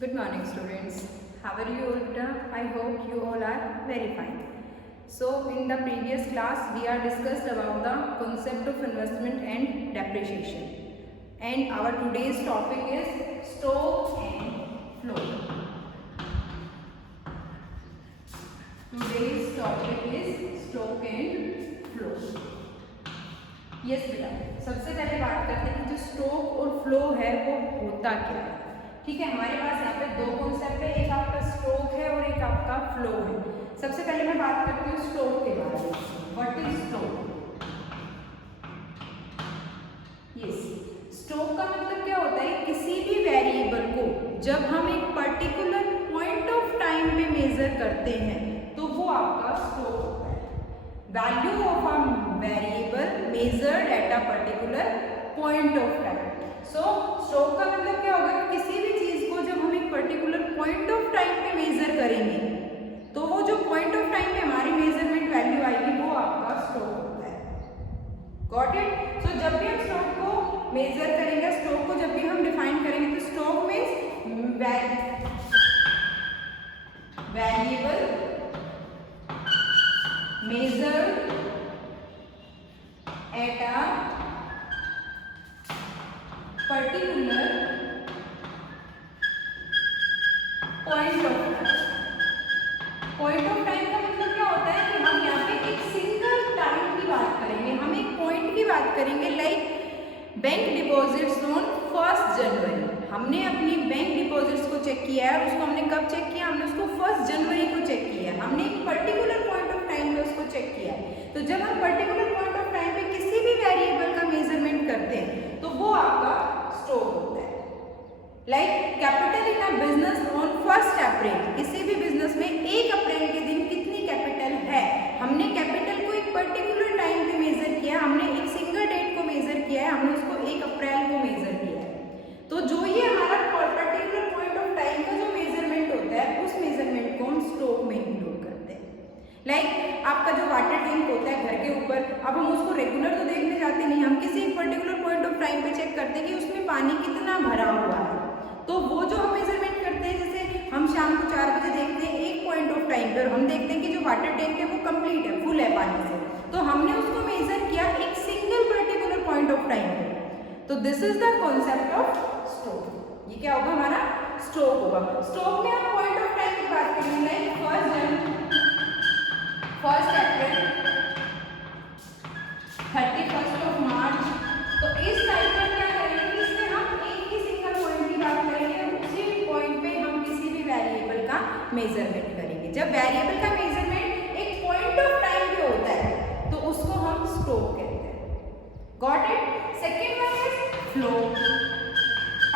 Good morning, students. How are you all? I hope you all are very fine. So, in the previous class, we are discussed about the concept of investment and depreciation. And our today's topic is stock and flow. Today's topic is stock and flow. Yes बेटा, सबसे पहले बात करते हैं कि जो stock और flow है वो होता क्या है। ठीक है, हमारे पास यहाँ पे दो कॉन्सेप्ट है, एक आपका स्टॉक है और एक आपका फ्लो है। सबसे पहले मैं बात करती हूँ स्टॉक के बारे में। What is stock? Yes, stock का मतलब क्या होता है? किसी भी वेरिएबल को जब हम एक पर्टिकुलर पॉइंट ऑफ टाइम पे मेजर करते हैं तो वो आपका स्टॉक होता है। Value of a variable measured at a particular point of time. So stock का मतलब क्या होगा? किसी भी चीज को जब हम एक पर्टिकुलर पॉइंट ऑफ टाइम पे मेजर करेंगे तो वो जो पॉइंट ऑफ टाइम पे हमारी मेजरमेंट वैल्यू आएगी वो आपका स्टॉक होता है। Got it? सो जब भी हम स्टॉक को मेजर करेंगे, स्टॉक को जब भी हम डिफाइन करेंगे तो stock means valuable measured at a particular point of time. Point of time का मतलब क्या होता है कि हम यहाँ पे एक सिंगल टाइम की बात करेंगे, हम एक पॉइंट की बात करेंगे। लाइक बैंक डिपॉजिट्स ऑन 1 जनवरी। हमने अपनी बैंक डिपॉजिट्स को चेक किया है और उसको हमने कब चेक किया? हमने उसको 1 जनवरी को चेक किया है। हमने एक पर्टिकुलर पॉइंट ऑफ टाइम पे उसको चेक किया है। तो जब हम पर्टिकुलर पॉइंट ऑफ टाइम पे किसी भी वेरिएबल का मेजरमेंट करते हैं तो वो आपका स्टॉक होता है। Like capital in a business on 1 अप्रैल। किसी भी बिजनेस में 1 अप्रैल के दिन कितनी कैपिटल है? हमने कैपिटल को एक पर्टिकुलर टाइम पे मेजर किया, हमने एक सिंगल डेट को मेजर किया है, हमने उसको 1 अप्रैल को मेजर किया है। तो जो ये हमारा पर्टिकुलर पॉइंट ऑफ टाइम का जो मेजरमेंट होता है उस मेजरमेंट को हम स्टॉक में इंक्लूड करते हैं। लाइक आपका जो वाटर टैंक होता है घर के ऊपर, अब हम उसको रेगुलर तो देखने जाते नहीं, हम किसी एक पर्टिकुलर पॉइंट ऑफ टाइम पे चेक करते हैं कि उसमें पानी कितना भरा हुआ है। तो वो जो हम मेजरमेंट करते हैं, जैसे हम शाम को 4 बजे देखते हैं एक पॉइंट ऑफ टाइम पर, हम देखते हैं कि जो वाटर टैंक है वो कंप्लीट है, फुल है पानी से, तो हमने उसको मेजर किया एक single particular point of time पे। तो this is the concept of stock. ये क्या होगा? हमारा स्टॉक होगा। स्टॉक में हम पॉइंट ऑफ टाइम की बात करेंगे, लाइक 1 अप्रैल, 31 मार्च। तो इस टाइम पर क्या करेंगे? इसमें हम एक ही सिंगल पॉइंट की बात करेंगे और उसी पॉइंट पे हम किसी भी वेरिएबल का मेजरमेंट करेंगे। जब वेरिएबल का मेजरमेंट एक पॉइंट ऑफ टाइम पे होता है तो उसको हम स्टॉक कहते हैं। Got it? Second one is flow.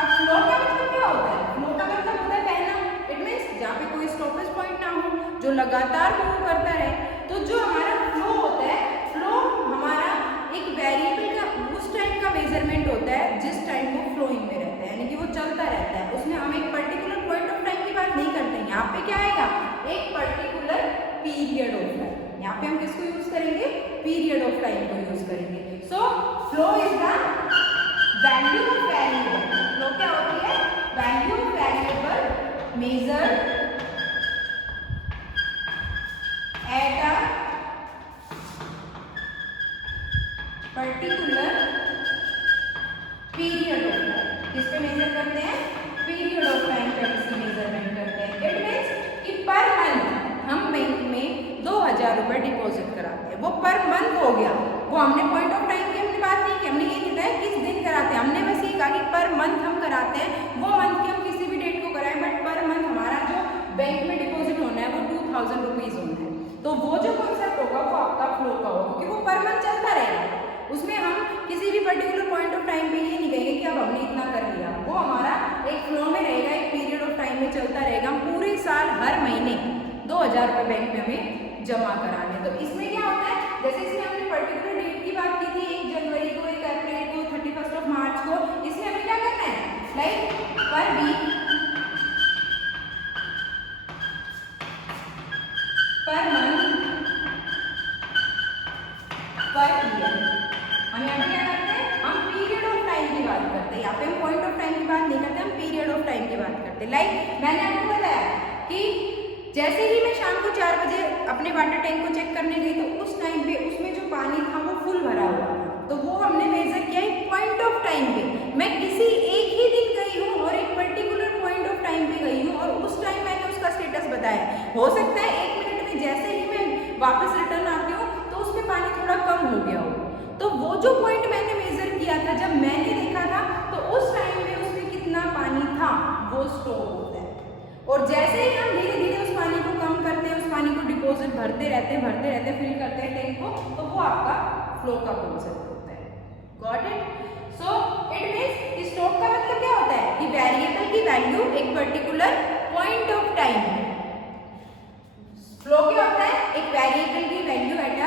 अब फ्लो का मतलब क्या होता है? फ्लो का मतलब होता है बहना। इट मींस जहाँ पे कोई स्टॉपेज पॉइंट ना हो, जो लगातार मूव करता रहे। तो जो हमारा फ्लो होता है, फ्लो हमारा एक वेरिएबल का उस टाइम का मेजरमेंट होता है जिस टाइम वो फ्लोइंग में रहता है, यानी कि वो चलता रहता है। उसमें हम एक पर्टिकुलर पॉइंट ऑफ टाइम की बात नहीं करते हैं। यहाँ पे क्या आएगा? एक पर्टिकुलर पीरियड ऑफ टाइम। यहाँ पे हम किसको यूज करेंगे? पीरियड ऑफ टाइम को यूज करेंगे। So flow is the value of variable. Flow क्या होती है? Value of variable measured at a particular period of time. किस पे मेजर करते हैं? पीरियड ऑफ टाइम पे किसी मेजरमेंट करते हैं। इट मींस कि पर मंथ हम बैंक में 2000 रुपए डिपॉजिट कराते हैं, वो पर मंथ हो गया। वो हमने पॉइंट ऑफ टाइम की हमने बात नहीं की, हमने ये बताया किस दिन कराते हैं। हमने बस ये कहा कि पर मंथ हम कराते हैं, वो मंथ की हम किसी भी डेट को कराएं, बट पर मंथ हमारा जो बैंक में डिपॉजिट होना है वो 2000 रुपीज होना है। तो वो जो कॉन्सेप्ट होगा वो आपका फ्लो का होगा, क्योंकि वो पर मंथ चलता रहेगा। उसमें हम किसी भी पर्टिकुलर पॉइंट ऑफ टाइम पे ये नहीं कहेंगे कि अब हमने इतना कर लिया। वो हमारा एक फ्लो में रहेगा, एक पीरियड ऑफ टाइम में चलता रहेगा। हम पूरे साल हर महीने 2000 रुपये बैंक में हमें जमा कराने। तो इसमें क्या होता है? जैसे इसमें हमने पर्टिकुलर डेट की बात की थी, 1 जनवरी को, 1 अप्रैल को, 31 मार्च को। इसमें हमें क्या करना है? लाइक पर week, per month, per year. हम यहाँ पे क्या करते हैं? हम पीरियड ऑफ टाइम की बात करते हैं। यहाँ पे हम पॉइंट ऑफ टाइम की बात नहीं करते, हम पीरियड ऑफ टाइम की बात करते हैं। करते। लाइक मैंने आपको बताया कि जैसे ही मैं शाम को 4 बजे अपने वाटर टैंक को चेक करने गई तो उस टाइम पे उसमें जो पानी था वो फुल भरा हुआ था, तो वो हमने मेजर किया एक पॉइंट ऑफ टाइम पे। मैं किसी एक ही दिन गई हूँ और एक पर्टिकुलर पॉइंट ऑफ टाइम पे गई हूँ और उस टाइम मैंने उसका स्टेटस बताया। हो सकता है 1 मिनट में जैसे ही मैं वापस रिटर्न आती हूँ तो उसमें पानी थोड़ा कम हो गया हो, तो वो जो पॉइंट मैंने मेजर किया था जब मैंने देखा था तो उस टाइम में उसमें कितना पानी था वो स्टोर होता है। और जैसे ही हम धीरे धीरे उस पानी को कम करते हैं, उस पानी को डिपॉजिट भरते रहते हैं, फिल करते हैं टैंक को, तो वो आपका फ्लो का कॉन्सेप्ट होता है। Got it? So it means stock का मतलब क्या होता है कि वेरिएबल की वैल्यू एक पर्टिकुलर पॉइंट ऑफ टाइम है। फ्लो क्या होता है? एक वेरिएबल की value at a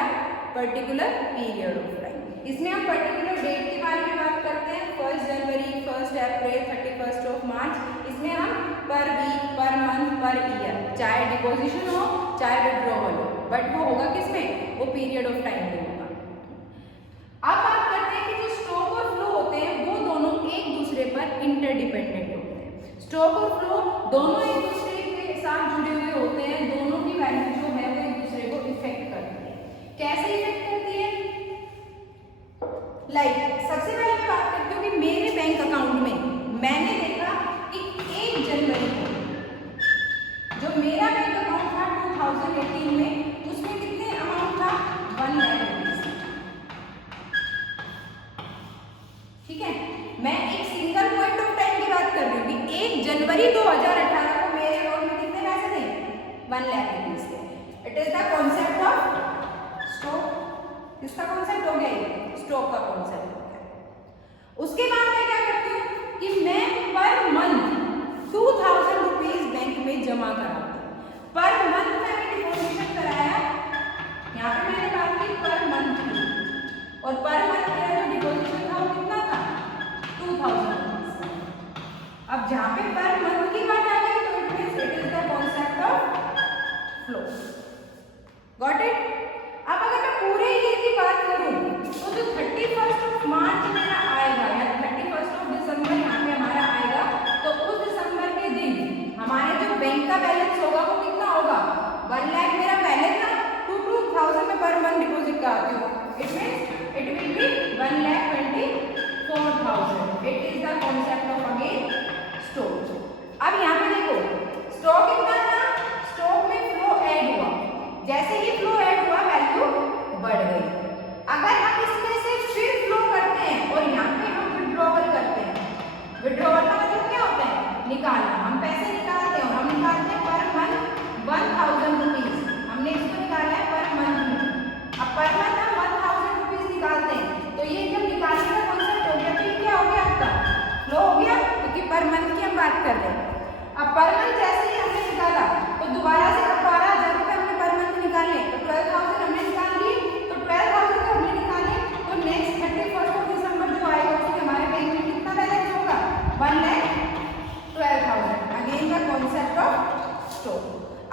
particular period of time. इसमें हम पर्टिकुलर डेट के बारे में बात करते हैं, 1 जनवरी, 1 अप्रैल, 31 मार्च। इसमें हम पर week, per month, per year, चाहे डिपोजिशन हो चाहे विड्रॉवल हो, बट वो होगा किसमें? वो पीरियड ऑफ टाइम में होगा। अब बात करते हैं कि जो स्टॉक और फ्लो होते हैं वो दोनों एक दूसरे पर इंटरडिपेंडेंट होते हैं। स्टॉक और फ्लो दोनों एक दूसरे के साथ जुड़े हुए होते हैं, दोनों की वैल्यू जो है वो एक दूसरे को इफेक्ट करती है। कैसे इफेक्ट करती है? लाइक सबसे पहले मैं बात करती हूँ कि मेरे बैंक अकाउंट में मैंने देखा कि 1 जनवरी को जो मेरा बैंक अकाउंट था 2018 में, उसमें कितने अमाउंट था? 1 लाख रुपीज। ठीक है, मैं एक सिंगल पॉइंट ऑफ टाइम की बात कर रही हूँ कि 1 जनवरी 2018 को मेरे अकाउंट में कितने पैसे थे? 1 लाख रुपीज थे। It is the concept of stock. किसका कॉन्सेप्ट हो गया? स्टॉक का कॉन्सेप्ट हो गया। उसके बाद मैं क्या करती हूँ कि मैं पर मंथ 2000 रुपीज बैंक में जमा कराती हूँ। पर मंथ मैंने डिपोजिशन कराया, यहाँ पे मैंने बात की पर मंथ की, और पर मंथ मेरा जो डिपोजिशन था वो कितना था? 2000 रुपीज। अब जहाँ पे पर मंथ की बात आ गई तो it means it is the concept of flow. Got it? अब अगर मैं पूरे ईयर की बात करूं तो जो 31 मार्च मेरा आएगा या 31 दिसंबर यहाँ पे हमारा आएगा, तो उस दिसंबर के दिन हमारे जो बैंक का बैलेंस होगा वो कितना होगा? 1 लाख मेरा बैलेंस था, 2000 में पर मंथ डिपॉजिट कराती हूँ, it means it will be 1,24,000। It is the concept of again stock. अब यहाँ पे देखो स्टॉक कितना था? स्टॉक में फ्लो ऐड हुआ, जैसे ही फ्लो ऐड हुआ वैल्यू बढ़ गई। अगर हम इसमें से फिर फ्लो करते हैं और यहाँ पे हम विड्रॉवल करते हैं, विड्रॉवल का मतलब क्या होता है? निकालना। हम पैसे निकालते हैं और हम निकालते हैं पर मंथ 1000 रुपीज, हमने इसको निकाला है पर मंथ में। अब पर मंथ हम 1000 रुपीज निकालते हैं, तो ये जब निकालने का कॉन्सेप्ट हो गया फिर क्या हो गया? आपका फ्लो हो गया, क्योंकि पर मंथ की हम बात कर रहे हैं। अब पर मंथ जैसे ही हमने निकाला तो दोबारा से 12,000 रुपये हमने पर मंथ निकाले, तो 12,000 हमने निकाल लिए, तो 12,000 को हमने निकाले तो नेक्स्ट 31 दिसंबर जो आएगा उसमें हमारे बैंक में कितना बैलेंस होगा? 1,12,000। Again the concept of stock.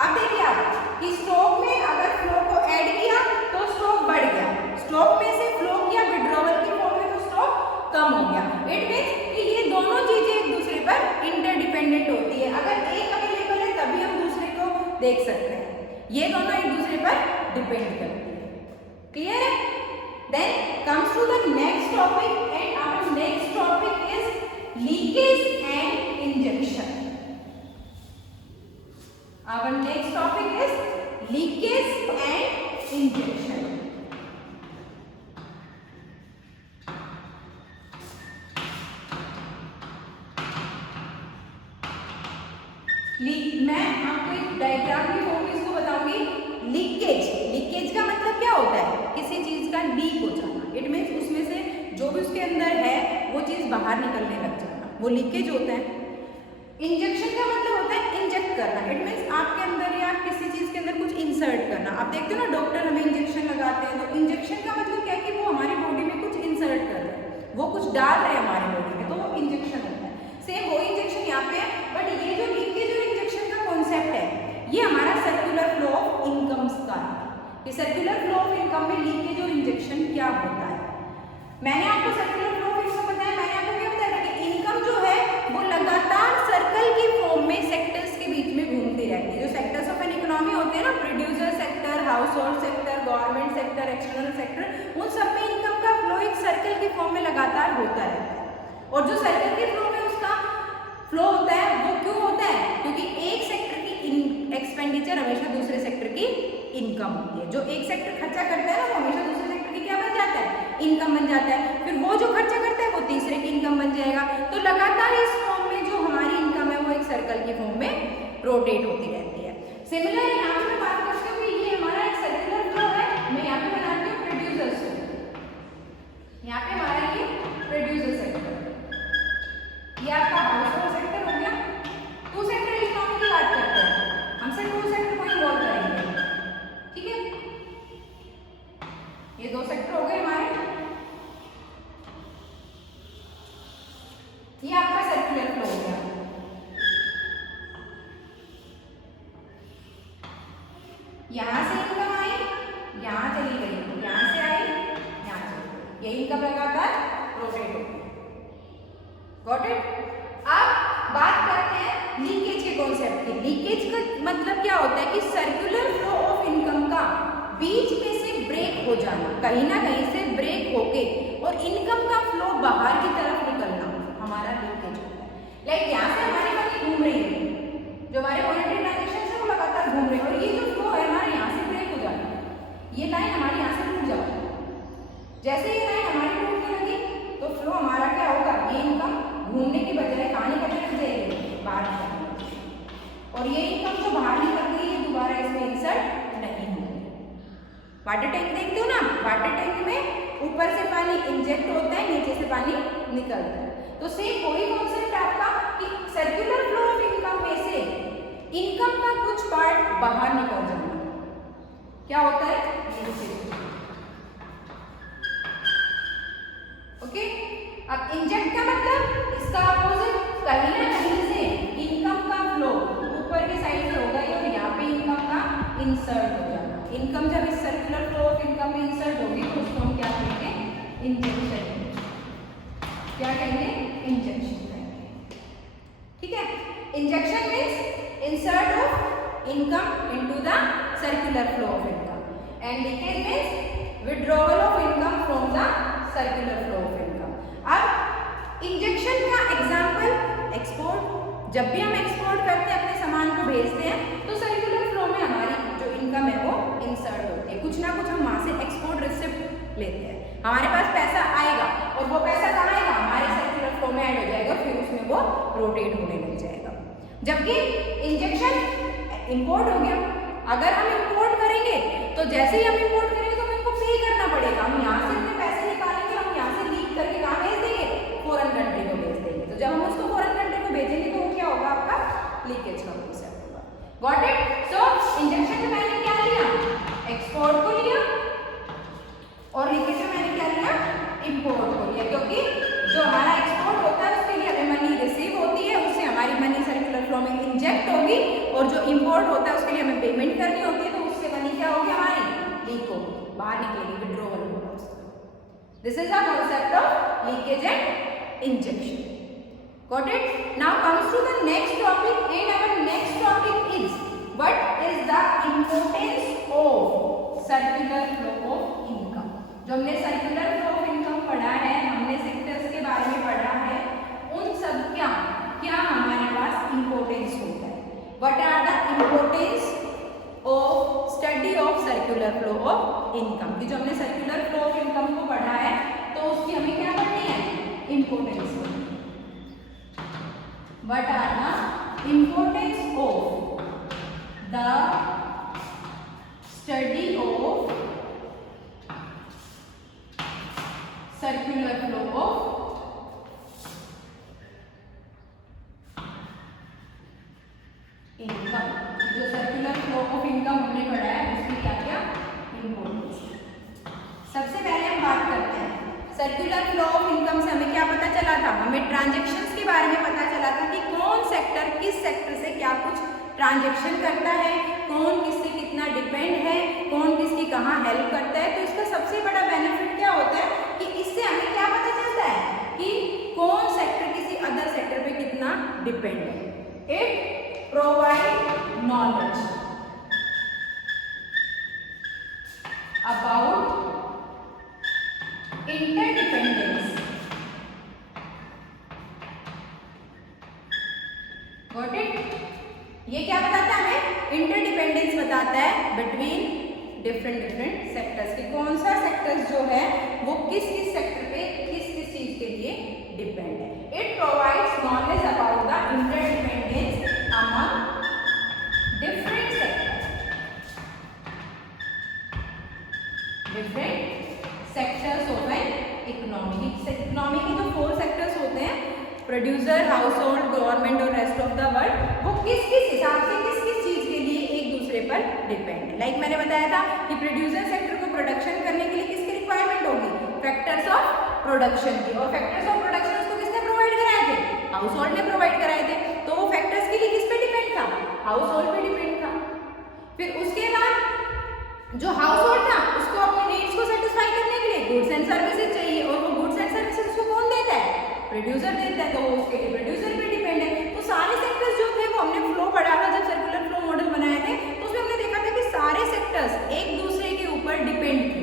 अब देखिए आप कि स्टॉक में अगर फ्लो को ऐड किया तो स्टॉक बढ़ गया, स्टॉक में से फ्लो किया विड्रॉवल की फॉर्म में तो स्टॉक कम हो गया। इट मींस कि ये दोनों चीजें एक दूसरे पर इंटरडिपेंडेंट होती है। अगर एक अवेलेबल है तभी हम दूसरे को देख सकते हैं, ये दोनों एक दूसरे पर डिपेंड करते हैं। क्लियर है? Then comes to the next topic and our next topic is leakage and injection. Our next topic is leakage and injection. मैं आपको एक डायग्राम की फॉर्म में इसको बताऊंगी। लीकेज, लीकेज का मतलब क्या होता है? किसी चीज का लीक हो जाना। इट मींस उसमें से जो भी उसके अंदर है वो चीज बाहर निकलने लग जाना, वो लीकेज होता है। इंजेक्शन का मतलब होता है इंजेक्ट करना। इट मींस आपके अंदर या किसी चीज के अंदर कुछ इंसर्ट करना। आप देखते हो ना डॉक्टर हमें इंजेक्शन लगाते हैं, तो इंजेक्शन का मतलब क्या है कि वो हमारी बॉडी में कुछ इंसर्ट कर रहे हैं, वो कुछ डाल रहे हैं हमारी बॉडी में, तो वो इंजेक्शन होता है। सेम वो इंजेक्शन यहाँ पे है, बट ये जो लीकेज और इंजेक्शन का कॉन्सेप्ट है ये हमारा सर्कुलर फ्लो ऑफ इनकम्स का है। कि सर्कुलर फ्लो ऑफ इनकम में लीकेज और इंजेक्शन क्या होता है। मैंने आपको सर्कुलर फ्लो ऑफ इनकम बताया, मैंने आपको क्या बताया कि इनकम जो है वो लगातार सर्कल की फॉर्म में एक्सटर्नल सेक्टर, उन सब में इनकम का फ्लो एक सर्कल के फॉर्म में लगातार होता रहता है। और जो सर्कल के फ्लो में उसका फ्लो होता है वो क्यों होता है? क्योंकि एक सेक्टर की एक्सपेंडिचर हमेशा दूसरे सेक्टर की इनकम होती है। जो एक सेक्टर खर्चा करता है ना वो हमेशा दूसरे सेक्टर की क्या बन जाता है? इनकम बन जाता है। फिर वो जो खर्चा करता है वो तीसरे की इनकम बन जाएगा। तो लगातार इस फॉर्म में जो हमारी इनकम है वो एक सर्कल की फॉर्म में रोटेट होती रहती है। सिमिलर यहाँ पे बात करते हो कि ये हमारा एक सर्कुलर फ्लो है। मैं यहाँ पे बनाती हूँ प्रोड्यूसर सेक्टर। यहाँ पे हमारा ये प्रोड्यूसर सेक्टर, ये आपका हाउस होल्ड सेक्टर हो गया। टू सेक्टर इकोनॉमी की बात करते हैं हम, सिर्फ टू सेक्टर को इन्वॉल्व करेंगे, ठीक है। ये दो सेक्टर हो गए हमारे। ये आपका सर्कुलर फ्लो हो गया। यहाँ से इनकम आई, यहाँ चली गई, यहाँ से आई, यहाँ चली गई, ये इनकम लगातार रोटेट होती है। Got it? अब बात करते हैं लीकेज के कॉन्सेप्ट की। लीकेज का मतलब क्या होता है कि सर्कुलर फ्लो ऑफ इनकम का बीच में से ब्रेक हो जाना, कहीं ना कहीं से ब्रेक होके और इनकम का फ्लो बाहर की तरफ निकलना हमारा लीकेज होता है। लाइक यहाँ से हमारी मनी घूम रही है, जो हमारे मॉनेटरी ट्रांजेक्शन है वो लगातार घूम रहे हैं और ये जो फ्लो है हमारे यहाँ से ब्रेक हो जाता है। ये लाइन हमारी यहाँ से टूट जाती है। जैसे ये लाइन हमारी टूटने लगी तो फ्लो हमारा क्या होगा? ये इनकम घूमने की बजाय कहाँ निकलने लग जाएगी? बाहर निकलने लग जाएगी। और ये इनकम जो बाहर निकल गई है दोबारा इसमें इंसर्ट नहीं होगी। वाटर टैंक देखते हो ना, वाटर टैंक में ऊपर से पानी इंजेक्ट होता है, नीचे से पानी निकलता है। तो सेम वही कॉन्सेप्ट आपका कि सर्कुलर फ्लो ऑफ इनकम में से इनकम का कुछ पार्ट बाहर निकल जाना क्या होता है? ओके। अब इंजेक्ट का मतलब इसका अपोजिट, कहीं ना कहीं से इनकम का फ्लो ऊपर के साइड से होगा और यहाँ पे इनकम का इंसर्ट हो जाना। इनकम जब इस सर्कुलर फ्लो ऑफ इनकम में इंसर्ट होगी तो उसको हम क्या कहेंगे? इंजेक्शन। क्या कहेंगे? इंजेक्शन कहेंगे, ठीक है। Injection means insert of income into the circular flow of income and leakage means withdrawal of income from the circular flow of income. अब इंजेक्शन का एग्जांपल एक्सपोर्ट। जब भी हम एक्सपोर्ट करते हैं, अपने सामान को भेजते हैं, तो सर्कुलर फ्लो में हमारी जो इनकम है वो इंसर्ट होती है। कुछ ना कुछ हम वहाँ से एक्सपोर्ट रिसिप्ट लेते हैं, हमारे पास पैसा आएगा और वो पैसा कहाँ आएगा? हमारे सर्कुलर फ्लो में ऐड हो जाएगा, फिर उसमें वो रोटेट होने लग जाएगा। जबकि इंजेक्शन इंपोर्ट हो गया, अगर हम इंपोर्ट करेंगे तो जैसे ही हम इंपोर्ट करेंगे तो हमको पे करना पड़ेगा। हम यहाँ से अपने पैसे निकालेंगे, हम यहाँ से लीक करके कहाँ भेज देंगे? फॉरेन कंट्री को भेज देंगे। तो जब हम उसको फॉरेन कंट्री को भेजेंगे तो वो क्या होगा? आपका लीकेज का कॉन्सेप्ट होगा। Got it? सो इंजेक्शन में मैंने क्या लिया? एक्सपोर्ट को लिया और लीकेज में मैंने क्या लिया? इंपोर्ट को लिया। क्योंकि जो हमारा एक्सपोर्ट होता है उसके लिए हमें मनी रिसीव होती है, उससे हमारी मनी सर्कुलर फ्लो में इंजेक्ट होगी, और जो इंपोर्ट होता है उसके लिए हमें पेमेंट करनी होती है, तो उससे मनी क्या होगी? हमारी लीक होगी, बाहर निकलेगी, विड्रॉवल होगा उसका। This is the concept of leakage and injection. Got it? Now comes to the next topic and our next topic is what is the importance of circular flow of income. जो हमने circular flow of income पढ़ा है, हमने sectors के बारे में पढ़ा है, उन सब क्या क्या हमारे पास इंपॉर्टेंस होता है? What are the importance of study of circular flow of income? कि जो हमने सर्कुलर फ्लो ऑफ इनकम को पढ़ा है तो उसकी हमें क्या पढ़नी है? Importance. What are the importance of the study of circular flow of income? जो सर्कुलर फ्लो ऑफ इनकम हमने पढ़ा है उसकी क्या क्या इंपॉर्टेंस? सबसे पहले हम बात करते हैं सर्कुलर फ्लो ऑफ इनकम से हमें क्या पता चला था? हमें ट्रांजैक्शंस के बारे में पता चला था कि कौन सेक्टर किस सेक्टर से क्या कुछ ट्रांजैक्शन करता है, कौन किससे कितना डिपेंड है, कौन किसकी कहाँ हेल्प करता है। तो इसका सबसे बड़ा बेनिफिट क्या होता है कि इससे हमें क्या पता चलता है कि कौन सेक्टर किसी अदर सेक्टर पे कितना डिपेंड है। It provide knowledge about got it? ये क्या बताता है हमें? इंटरडिपेंडेंस बताता है बिटवीन डिफरेंट सेक्टर्स के। कौन सा सेक्टर्स जो है वो किस सेक्टर पे किस चीज के लिए डिपेंड है। It provides knowledge about the interdependence among different sectors of an economy. Economy के जो 4 सेक्टर्स होते हैं, प्रोड्यूसर, हाउस होल्ड, गवर्नमेंट और रेस्ट ऑफ द वर्ल्ड, वो किस हिसाब से किस चीज के लिए एक दूसरे पर डिपेंड है। लाइक मैंने बताया था कि प्रोड्यूसर सेक्टर को प्रोडक्शन करने के लिए किसकी रिक्वायरमेंट होगी? फैक्टर्स ऑफ प्रोडक्शन की। और फैक्टर्स ऑफ प्रोडक्शन उसको किसने प्रोवाइड कराए थे? हाउस होल्ड ने प्रोवाइड कराए थे। तो वो फैक्टर्स के लिए किस पे डिपेंड था? हाउस होल्ड पे डिपेंड था। फिर उसके बाद जो हाउस होल्ड था उसको अपने नीड्स को सेटिस्फाई करने के लिए गुड्स एंड सर्विसेज चाहिए, और वो गुड्स एंड सर्विसेज उसको कौन देता है? प्रोड्यूसर देता है। तो उसके लिए प्रोड्यूसर पे डिपेंड है। तो सारे सेक्टर्स जो थे वो हमने फ्लो पढ़ा था जब सर्कुलर फ्लो मॉडल बनाए थे, तो उसमें हमने देखा था कि सारे सेक्टर्स एक दूसरे के ऊपर डिपेंड थे।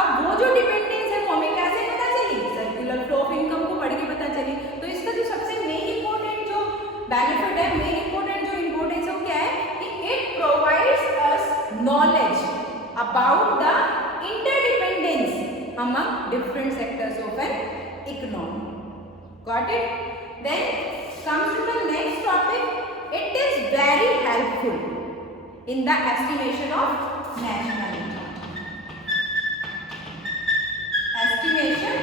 अब वो जो डिपेंडेंस है वो हमें कैसे पता चली? सर्कुलर फ्लो ऑफ इनकम को पढ़ के पता चली। तो इसका जो सबसे मेन इंपॉर्टेंट जो बेनिफिट है, मेन इंपॉर्टेंट जो इंपॉर्टेंस है वो क्या है कि it provides us knowledge about the interdependence among different sectors of an economy. Got it? Then comes to the next topic. It is very helpful in the estimation of national income. Estimation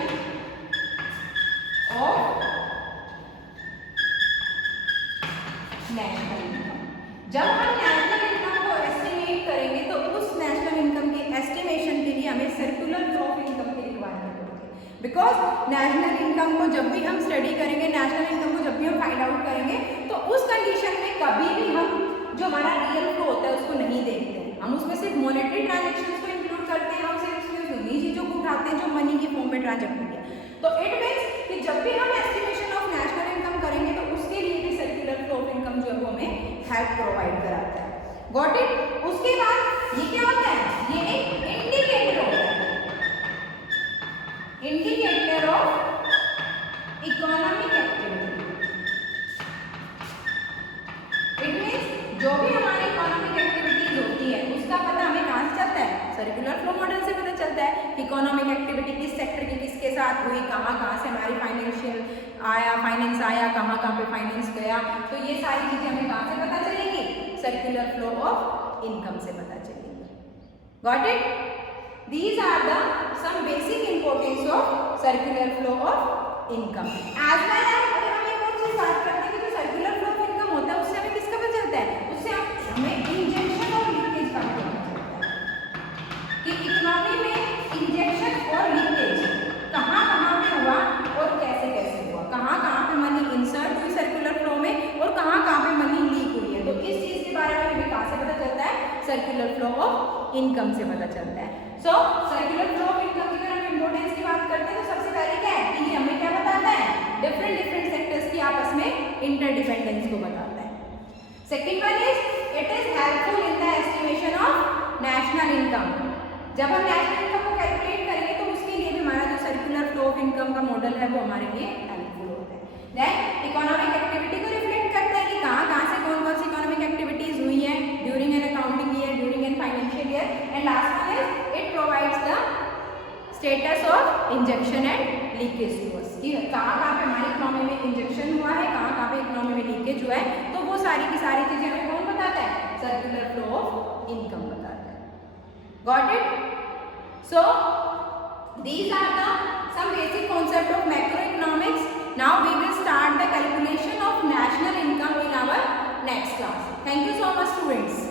of national income. जब हम national income को estimate करेंगे तो उस national income के estimation के लिए हमें सर्कुलर फ्लो ऑफ इनकम की रिक्वायरमेंट होगी। बिकॉज नेशनल इनकम को जब भी हम स्टडी करेंगे, नेशनल इनकम को जब भी हम फाइंड आउट करेंगे, तो उस कंडीशन में कभी भी हम जो हमारा रियल फ्लो होता है उसको नहीं देखते हैं। हम उसमें सिर्फ मॉनेटरी ट्रांजेक्शन्स को इंक्लूड करते हैं, हम सिर्फ उसमें उन्हीं चीज़ों को उठाते हैं जो मनी की फॉर्म में ट्रांजेक्ट होती है। तो इट मीन्स कि जब भी हम एस्टिमेशन ऑफ नेशनल इनकम करेंगे तो उसके लिए भी सर्कुलर फ्लो ऑफ इनकम जो है वो हमें हेल्प प्रोवाइड कराता है। Got it? उसके बाद ये क्या होता है? ये एक इंडिकेटर होता है, indicator of economic activity. It means जो भी हमारी इकोनॉमिक एक्टिविटीज होती है उसका पता हमें कहाँ से चलता है? सर्कुलर फ्लो मॉडल से पता चलता है कि इकोनॉमिक एक्टिविटी किस सेक्टर की किसके साथ हुई, कहाँ से हमारी फाइनेंशियल फाइनेंस आया, कहाँ पे फाइनेंस गया। तो ये सारी चीजें हमें कहाँ से पता चलेंगी? सर्कुलर फ्लो ऑफ इनकम से पता चलेगी। Got it? These are the some basic importance of circular flow of income. As well as अगर हम एक और चीज बात करते हैं कि जो circular flow of income होता है उससे हमें किसका पता चलता है? उससे हमें इंजेक्शन और लीकेज का पता चलता है कि इकोनॉमी में इंजेक्शन और लीकेज कहाँ पे हुआ और कैसे हुआ, कहाँ पे मनी इंसर्ट हुई सर्कुलर फ्लो में और कहाँ पे मनी लीक हुई है। तो इस चीज के बारे में हमें कहाँ से पता चलता है? सर्कुलर फ्लो ऑफ इनकम से पता चलता है। सो सर्कुलर फ्लो ऑफ इनकम की अगर हम इंपोर्टेंस की बात करते हैं तो सबसे पहले क्या है कि ये हमें क्या बताता है? डिफरेंट सेक्टर्स की आपस में इंटरडिपेंडेंस को बताता है। Second one is it is helpful in the estimation of national income. जब हम नेशनल इनकम को कैलकुलेट करेंगे तो उसके लिए भी हमारा जो सर्कुलर फ्लो ऑफ इनकम का मॉडल है वो हमारे लिए हेल्पफुल होता है। देन इकोनॉमिक एक्टिविटी को रिफ्लेक्ट करता है कि कहाँ से कौन सी इकोनॉमिक एक्टिविटीज हुई है during an accounting year, during an financial year. And last one is it provides the status of injection and leakage to us कि कहाँ पे हमारी इकोनॉमी में इंजेक्शन हुआ है, कहाँ पे इकोनॉमी में लीकेज हुआ है। तो वो सारी की सारी चीजें हमें कौन बताता है? सर्कुलर फ्लो ऑफ इनकम बताता है। Got it? So these are the some basic concept of macroeconomics. Now we will start the calculation of national income in our next class. Thank you so much, students.